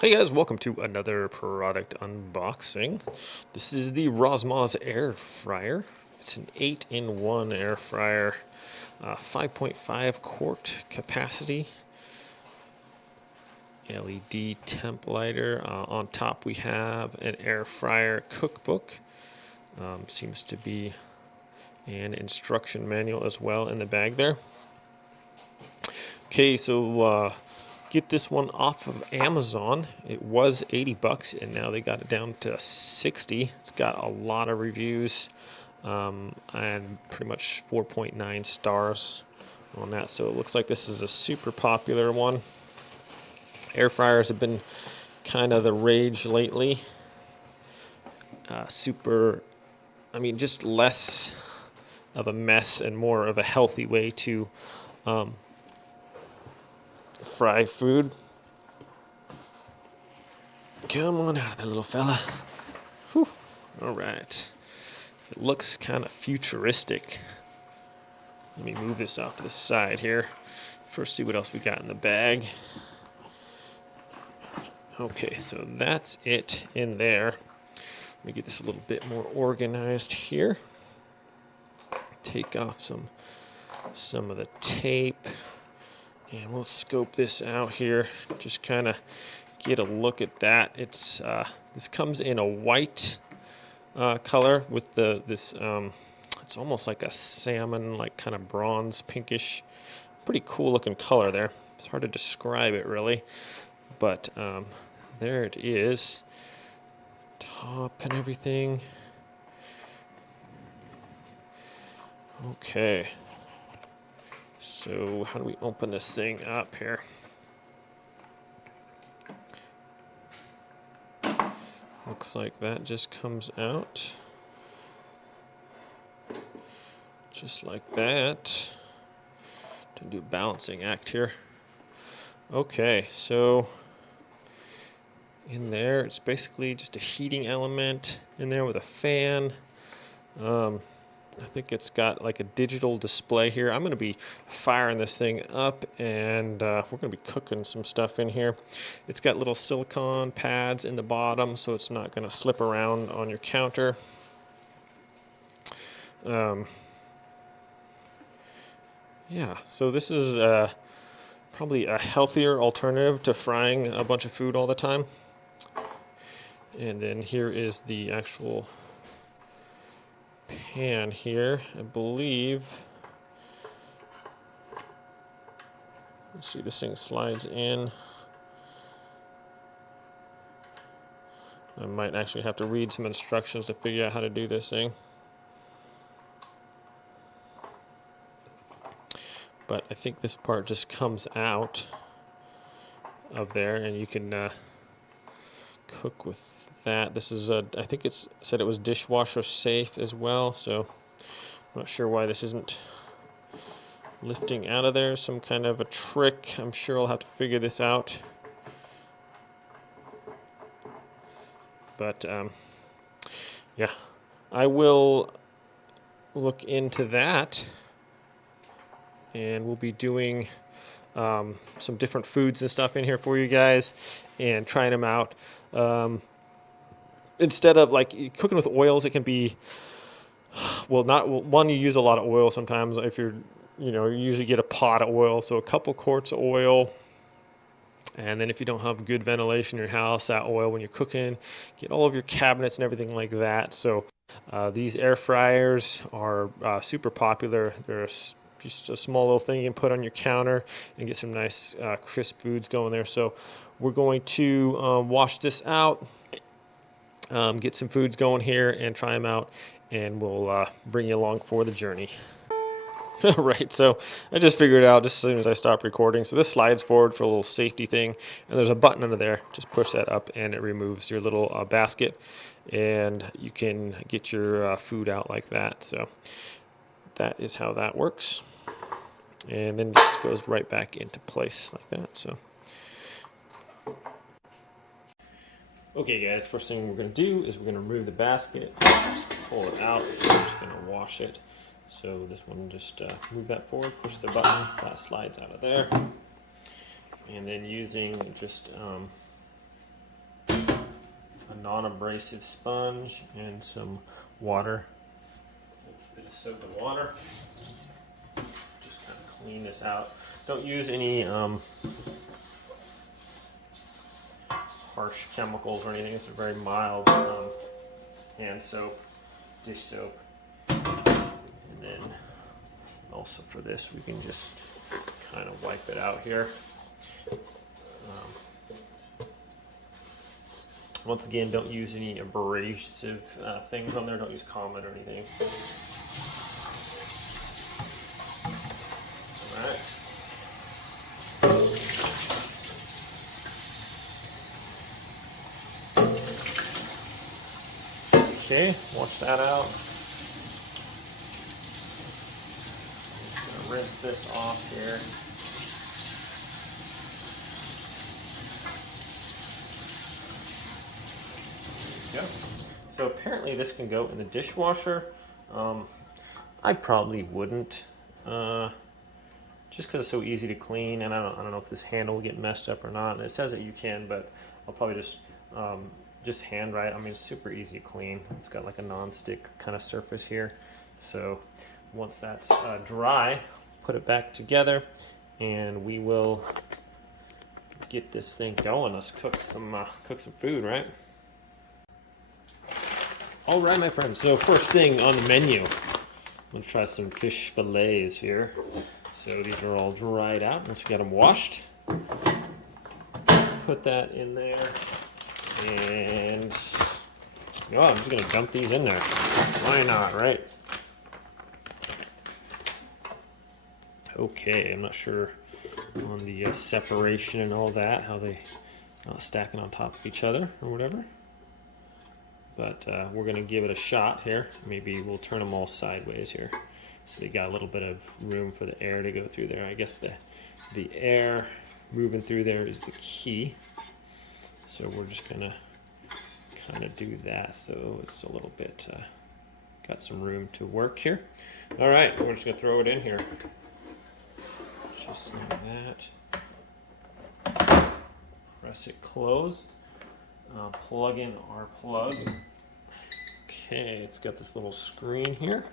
Hey guys, welcome to another product unboxing. This is the Rozmoz air fryer. It's an 8-in-1 air fryer, 5.5 quart capacity, LED temp lighter. On top we have an air fryer cookbook. Seems to be an instruction manual as well in the bag there. Okay, so get this one off of Amazon. It was 80 bucks and now they got it down to 60. It's got a lot of reviews and pretty much 4.9 stars on that. So it looks like this is a super popular one. Air fryers have been kind of the rage lately. Just less of a mess and more of a healthy way to fry food. Come on out of there, little fella. Whew. All right. It looks kind of futuristic. Let me move this off to the side here. First, see what else we got in the bag. Okay, so that's it in there. Let me get this a little bit more organized here. Take off some of the tape. And we'll scope this out here. Just kind of get a look at that. It's this comes in a white color with this. It's almost like a salmon, like kind of bronze, pinkish. Pretty cool looking color there. It's hard to describe it really, but there it is. Top and everything. Okay. So how do we open this thing up here? Looks like that just comes out. Just like that. To do a balancing act here. Okay, so in there, it's basically just a heating element in there with a fan. I think it's got like a digital display here. I'm going to be firing this thing up and we're going to be cooking some stuff in here. It's got little silicone pads in the bottom so it's not going to slip around on your counter. Yeah, so this is probably a healthier alternative to frying a bunch of food all the time. And then here is the actual pan here, I believe. Let's see, this thing slides in. I might actually have to read some instructions to figure out how to do this thing. But I think this part just comes out of there and you can cook with that. This is I think it said it was dishwasher safe as well, so I'm not sure why this isn't lifting out of there. Some kind of a trick. I'm sure I'll have to figure this out. But yeah, I will look into that, and we'll be doing some different foods and stuff in here for you guys and trying them out. Instead of like cooking with oils, it can be, you use a lot of oil sometimes if you usually get a pot of oil, so a couple quarts of oil. And then if you don't have good ventilation in your house, that oil when you're cooking, get all of your cabinets and everything like that. So these air fryers are super popular. They're just a small little thing you can put on your counter and get some nice crisp foods going there. So we're going to wash this out, get some foods going here and try them out, and we'll bring you along for the journey. Right, so I just figured it out just as soon as I stopped recording. So this slides forward for a little safety thing, and there's a button under there. Just push that up and it removes your little basket, and you can get your food out like that. So that is how that works. And then it just goes right back into place like that. So okay guys, first thing we're going to do is we're going to remove the basket, just pull it out. We're just going to wash it. So this one, just move that forward, push the button, that slides out of there. And then using just a non-abrasive sponge and some water. A bit of soap and water. Just kind of clean this out. Don't use any harsh chemicals or anything. It's a very mild hand soap, dish soap. And then also for this, we can just kind of wipe it out here. Once again, don't use any abrasive things on there. Don't use Comet or anything. All right. Okay, wash that out. Rinse this off here. There you go. So apparently this can go in the dishwasher. I probably wouldn't, just because it's so easy to clean, and I don't know if this handle will get messed up or not. And it says that you can, but I'll probably just hand dry it. I mean, it's super easy to clean. It's got like a non-stick kind of surface here. So once that's dry, put it back together, and we will get this thing going. Let's cook some food, right? All right, my friends. So first thing on the menu, I'm gonna try some fish fillets here. So these are all dried out. Once you get them washed, put that in there, and I'm just gonna dump these in there. Why not, right? Okay, I'm not sure on the separation and all that, how they stacking on top of each other or whatever. But we're going to give it a shot here. Maybe we'll turn them all sideways here, so they got a little bit of room for the air to go through there. I guess the air moving through there is the key. So we're just going to kind of do that, so it's a little bit got some room to work here. All right, we're just going to throw it in here. Just like that. Press it closed. Plug in our plug. Okay, it's got this little screen here.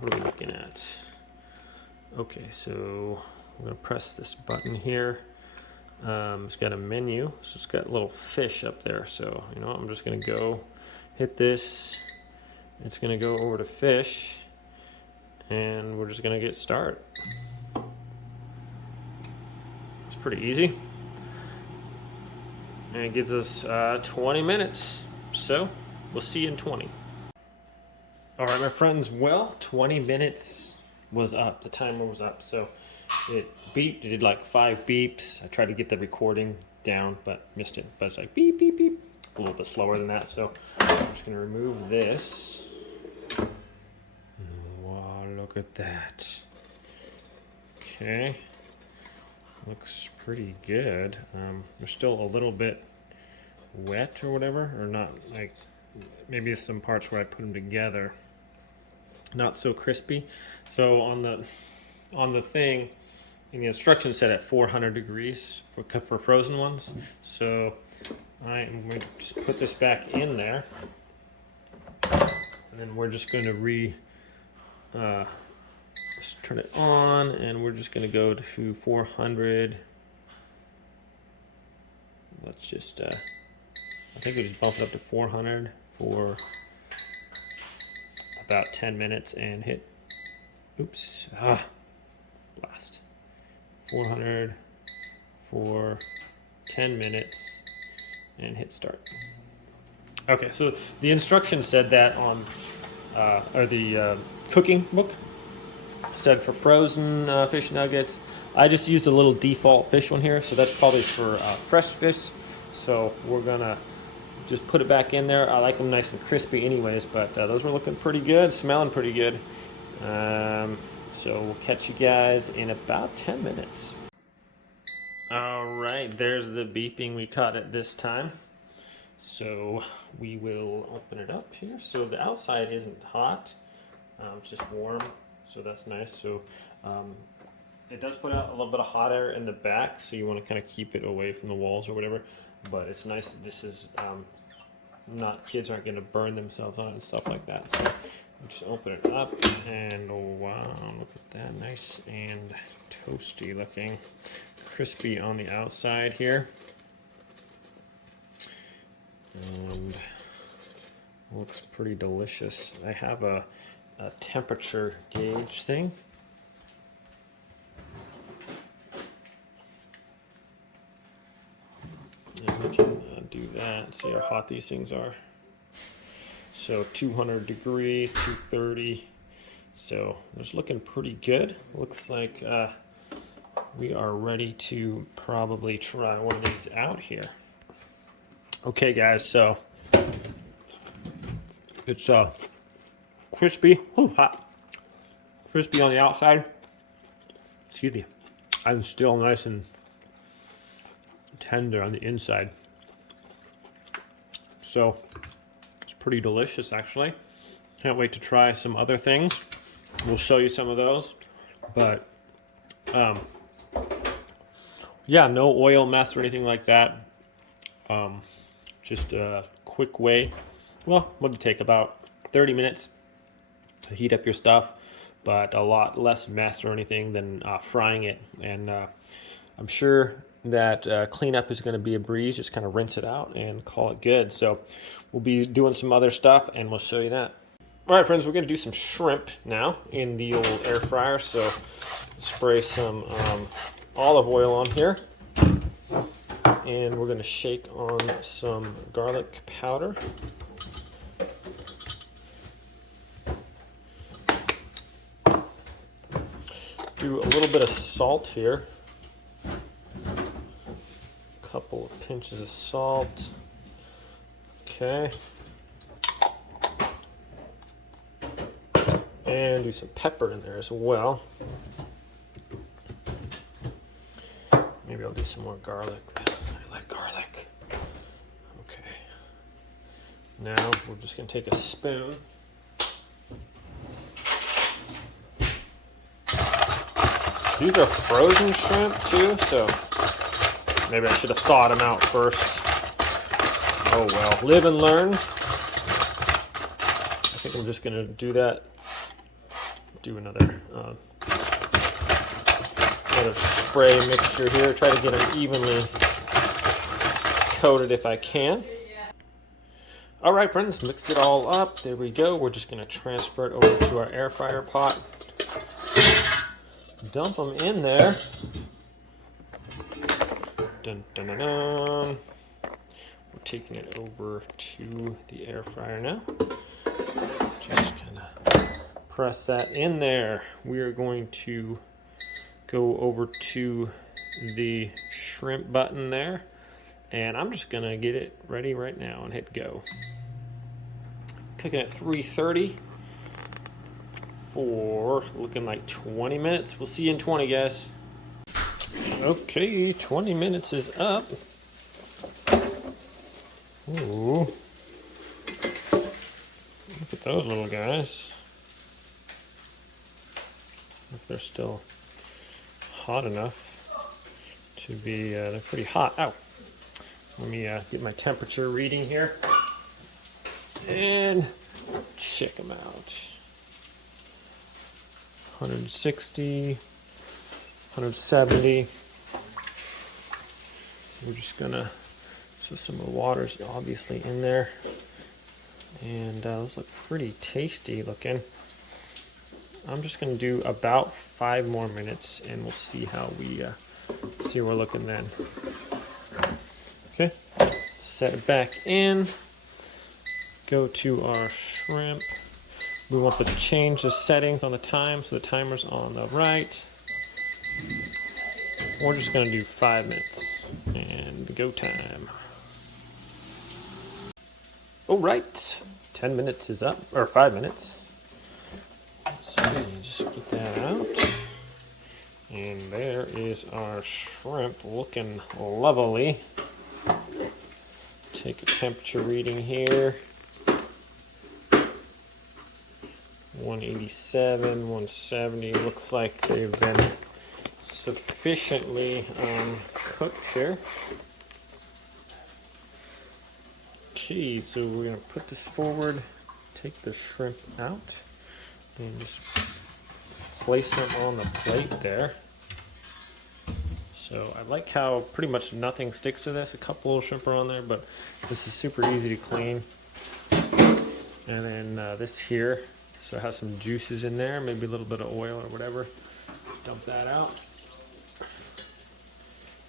What are we looking at? Okay, so I'm going to press this button here. It's got a menu, so it's got a little fish up there. So, I'm just going to go hit this. It's going to go over to fish, and we're just going to get started. It's pretty easy. And it gives us 20 minutes. So we'll see you in 20. All right, my friends. Well, 20 minutes was up. The timer was up. So it beeped. It did like 5 beeps. I tried to get the recording down, but missed it. But it's like beep, beep, beep. A little bit slower than that. So I'm just going to remove this. Wow, look at that. Okay. Looks pretty good. They're still a little bit wet or whatever, or not, like maybe some parts where I put them together not so crispy. So on the thing in the instructions said at 400 degrees for frozen ones. So I'm going to just put this back in there, and then we're just going to just turn it on, and we're just going to go to 400. Let's just, I think we just bump it up to 400 for about 10 minutes and hit, blast. 400 for 10 minutes and hit start. Okay, so the instructions said that on, or the cooking book said for frozen fish nuggets. I just used a little default fish one here, so that's probably for fresh fish. So we're gonna just put it back in there. I like them nice and crispy anyways, but those were looking pretty good, smelling pretty good. So we'll catch you guys in about 10 minutes. All right, there's the beeping we caught it this time. So we will open it up here. So the outside isn't hot, it's just warm. So that's nice. So It does put out a little bit of hot air in the back, so you want to kind of keep it away from the walls or whatever. But it's nice that this is not, kids aren't going to burn themselves on it and stuff like that. So just open it up, and oh wow, look at that, nice and toasty looking, crispy on the outside here, and looks pretty delicious. I have a temperature gauge thing. And we can do that, see how hot these things are. So 200 degrees, 230. So it's looking pretty good. Looks like we are ready to probably try one of these out here. Okay guys, so it's crispy, hot, crispy on the outside. Excuse me, and still nice and tender on the inside. So it's pretty delicious actually. Can't wait to try some other things. We'll show you some of those, but yeah, no oil mess or anything like that. Just a quick way. Well, what did it take? About 30 minutes to heat up your stuff, but a lot less mess or anything than frying it. And I'm sure that cleanup is going to be a breeze. Just kind of rinse it out and call it good. So we'll be doing some other stuff, and we'll show you that. All right, friends, we're going to do some shrimp now in the old air fryer. So spray some olive oil on here, and we're going to shake on some garlic powder. Do a little bit of salt here. A couple of pinches of salt. Okay. And do some pepper in there as well. Maybe I'll do some more garlic. I like garlic. Okay. Now we're just going to take a spoon. These are frozen shrimp too, so maybe I should have thawed them out first. Oh well, live and learn. I think I'm just going to do that. Do another spray mixture here. Try to get them evenly coated if I can. All right, friends, mix it all up. There we go. We're just going to transfer it over to our air fryer pot. Dump them in there. Dun, dun, dun, dun. We're taking it over to the air fryer now. Just kind of press that in there. We are going to go over to the shrimp button there, and I'm just gonna get it ready right now and hit go. Cooking at 330 for looking like 20 minutes. We'll see you in 20, guys. Okay, 20 minutes is up. Ooh, look at those little guys. If they're still hot enough to be, they're pretty hot. Ow. Let me get my temperature reading here and check them out. 160, 170. We're just gonna, so some of the water's obviously in there, and those look pretty tasty looking. I'm just going to do about 5 more minutes, and we'll see how we see we're looking then. Okay, set it back in. Go to our shrimp. We want to change the settings on the time, so the timer's on the right. We're just going to do 5 minutes, and go time. All right, 10 minutes is up, or 5 minutes. So just get that out, and there is our shrimp looking lovely. Take a temperature reading here. 187, 170. Looks like they've been sufficiently cooked here. Okay, so we're gonna put this forward, take the shrimp out, and just place them on the plate there. So I like how pretty much nothing sticks to this. A couple little shrimp are on there, but this is super easy to clean. And then this here, so it has some juices in there, maybe a little bit of oil or whatever. Dump that out.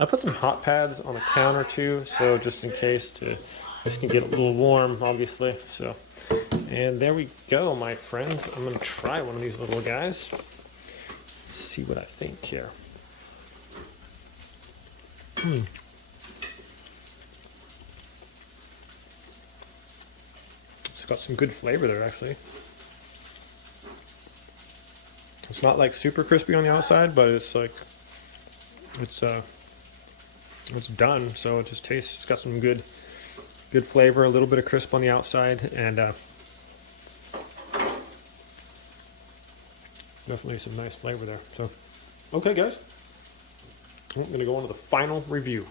I put some hot pads on the counter too, so just in case this can get a little warm, obviously. So, and there we go, my friends. I'm gonna try one of these little guys. See what I think here. It's got some good flavor there, actually. It's not like super crispy on the outside, but it's like it's done. So it just tastes. It's got some good flavor, a little bit of crisp on the outside, and definitely some nice flavor there. So, okay, guys, I'm going to go on to the final review.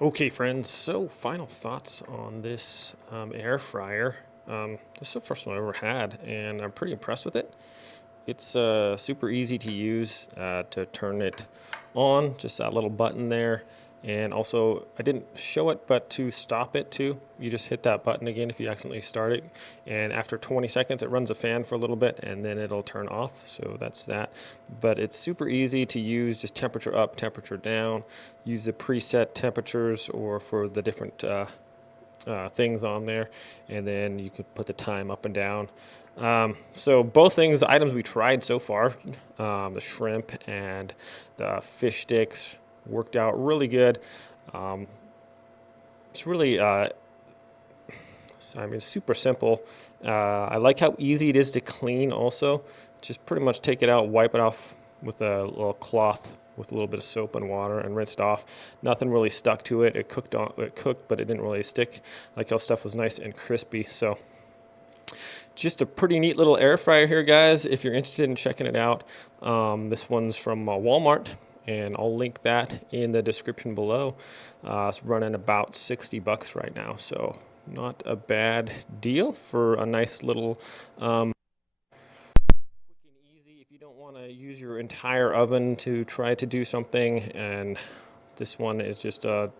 Okay, friends, so final thoughts on this air fryer. This is the first one I've ever had, and I'm pretty impressed with it. It's super easy to use to turn it on, just that little button there. And also, I didn't show it, but to stop it too, you just hit that button again if you accidentally start it. And after 20 seconds, it runs a fan for a little bit, and then it'll turn off. So that's that. But it's super easy to use, just temperature up, temperature down. Use the preset temperatures or for the different things on there. And then you could put the time up and down. So both things, the items we tried so far, the shrimp and the fish sticks, worked out really good. It's really, it's super simple. I like how easy it is to clean also. Just pretty much take it out, wipe it off with a little cloth with a little bit of soap and water and rinse it off. Nothing really stuck to it. It cooked, but it didn't really stick. I like how stuff was nice and crispy. So just a pretty neat little air fryer here, guys, if you're interested in checking it out. This one's from Walmart, and I'll link that in the description below. It's running about $60 right now, so not a bad deal for a nice little quick and easy if you don't want to use your entire oven to try to do something. And this one is just a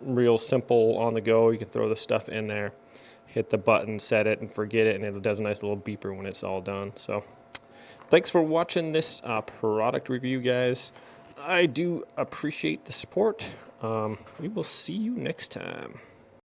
real simple on the go. You can throw the stuff in there, hit the button, set it, and forget it, and it does a nice little beeper when it's all done. So thanks for watching this product review, guys. I do appreciate the support. We will see you next time.